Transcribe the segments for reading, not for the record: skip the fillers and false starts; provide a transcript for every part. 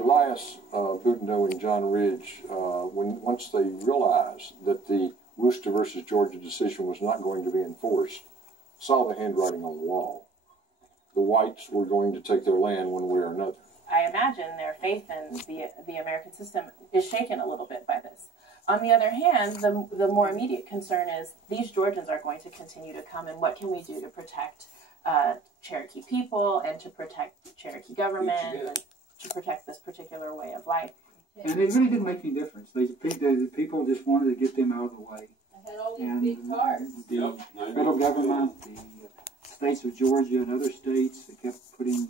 Elias Boudinot and John Ridge, once they realized that the Worcester versus Georgia decision was not going to be enforced, saw the handwriting on the wall. The whites were going to take their land one way or another. I imagine their faith in the American system is shaken a little bit by this. On the other hand, the more immediate concern is these Georgians are going to continue to come, and what can we do to protect Cherokee people and to protect the Cherokee government and to protect this particular way of life? And it really didn't make any difference. The people just wanted to get them out of the way. And the federal government, the states of Georgia and other states, they kept putting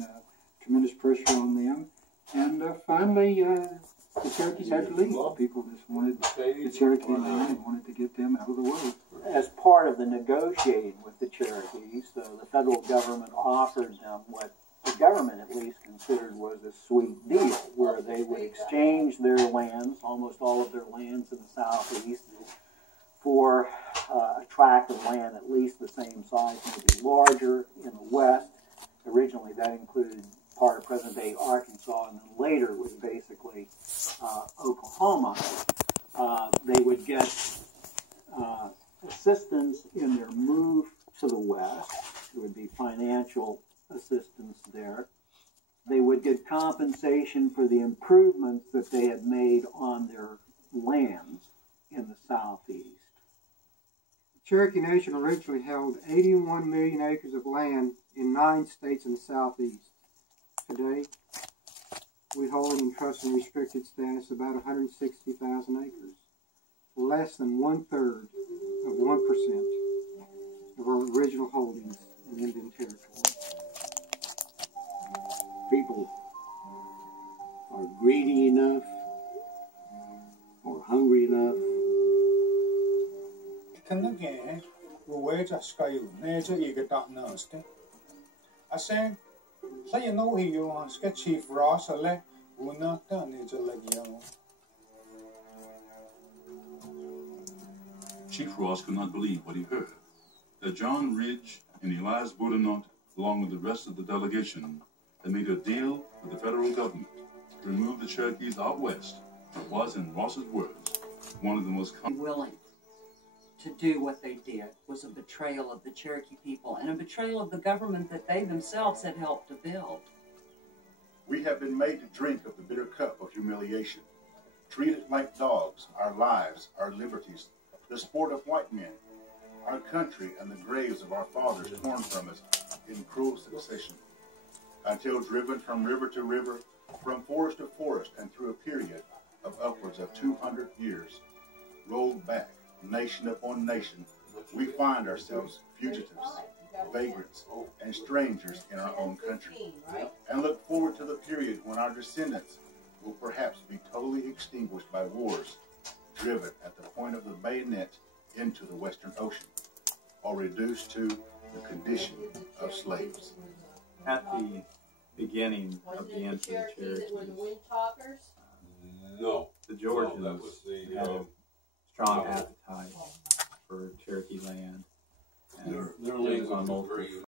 tremendous pressure on them. And finally, the Cherokees had to leave. People just wanted the Cherokee land and wanted to get them out of the way. As part of the negotiating with the Cherokees, the federal government offered them what the government at least considered was a sweet deal, where they would exchange their lands, almost all of their lands in the southeast, for a tract of land at least the same size, maybe larger, in the west. Originally that included part of present-day Arkansas, and then later was basically Oklahoma. They would get assistance in their move to the west. There would be financial assistance there. They would get compensation for the improvements that they had made on their lands in the southeast. The Cherokee Nation originally held 81 million acres of land in 9 states in the southeast. Today, we hold in trust and restricted status about 160,000 acres, less than 1/3 of 1% of our original holdings in Indian Territory. People are greedy enough or hungry enough. Chief Ross could not believe what he heard, that John Ridge and Elias Boudinot, along with the rest of the delegation, had made a deal with the federal government to remove the Cherokees out west. It was, in Ross's words, one of the most willing to do what they did was a betrayal of the Cherokee people and a betrayal of the government that they themselves had helped to build. We have been made to drink of the bitter cup of humiliation, treated like dogs, our lives, our liberties, the sport of white men, our country and the graves of our fathers torn from us in cruel succession, until driven from river to river, from forest to forest, and through a period of upwards of 200 years, rolled back, nation upon nation, we find ourselves fugitives, vagrants, and strangers in our own country, and look forward to the period when our descendants will perhaps be totally extinguished by wars, driven at the point of the bayonet into the Western Ocean, or reduced to the condition of slaves. At the beginning of the end of the Cherokees, no, the Georgians had a strong appetite for Cherokee land, and their lands on multiple